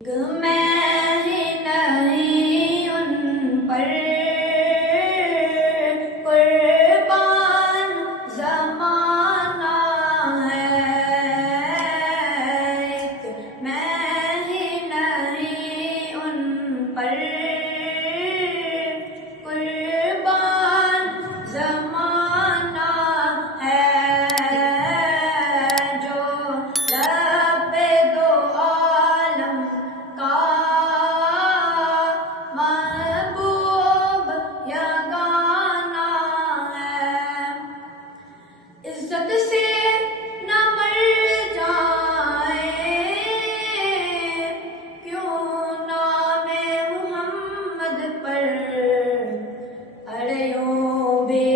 میں ہی نہیں ان پر قربان زمانہ ہے، میں ہی نہیں ان پر قربان زمانہ ہے، جو رب دو عالم کا محبوب یگانہ ہے، عزت سے نہ مر جائے کیوں نام محمد پر، اڑیوں بے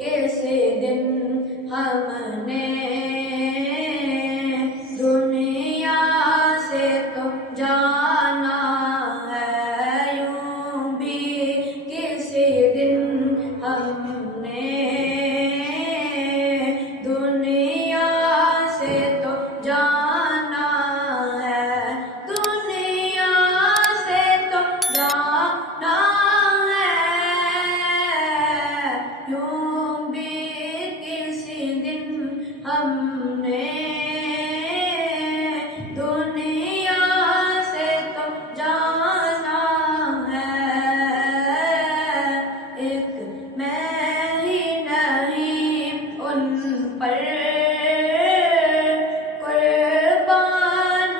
کیسے دن ہم نے دنیا سے تو جانا ہے، یوں بھی کسی دن ہم نے دنیا سے تو جانا ہے، دنیا سے تو جانا ہے، یوں بھی کسی دن ہم نے دنیا سے تو جانا ہے، ایک میں ہی نہیں ان پر قربان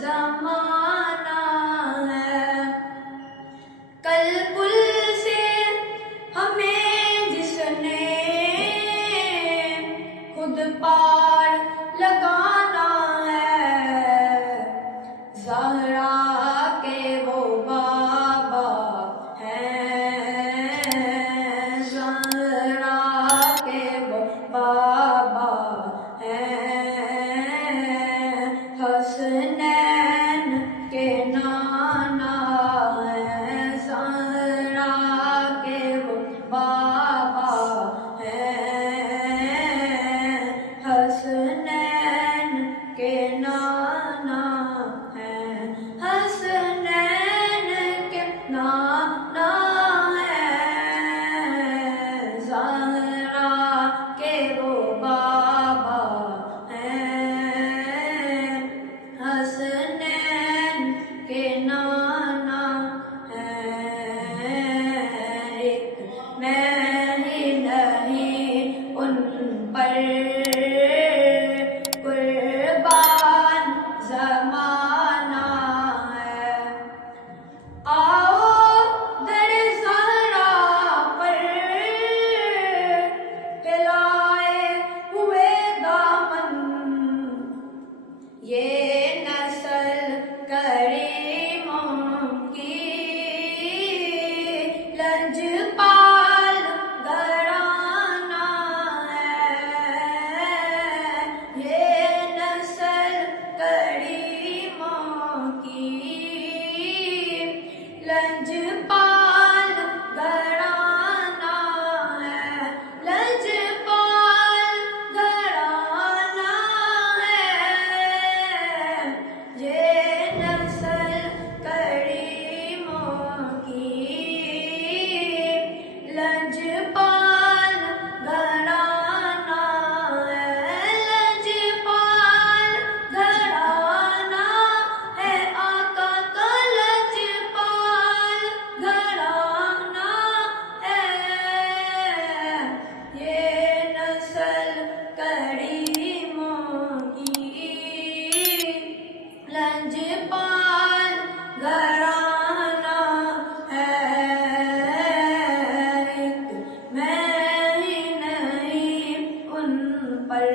زمانہ ہے، کل پل سے ہمیں جس نے خود پار لگانا ہے، زہرا کے وہ بابا ہیں، زہرا کے وہ بابا ہیں، حسنین کے نانا ہیں، زہرا کے وہ بابا ہیں، حسنین کے نانا ہیں، حسنین کے نانا ہیں، زہرا کے وہ بابا ہیں، حسنین کے نانا ہیں، ایک میں ہی نہیں ان پر قربان زمانہ ہے، آؤ در زہرا پر پھیلائے ہوئے دامن، یہ نسل کریموں کی لجپال گھرانہ ہے، یہ نسل کریموں کی لجپال گھرانہ ہے، لجپال گھرانہ ہے، یہ نسل کریموں کی لجپال گھرانہ ہے، لجپال گھرانہ ہے، آقا کا لجپال گھرانہ ہے، یہ نسل کریموں کی لجپال گھرانہ ہے، ایک میں ہی نہیں ان پر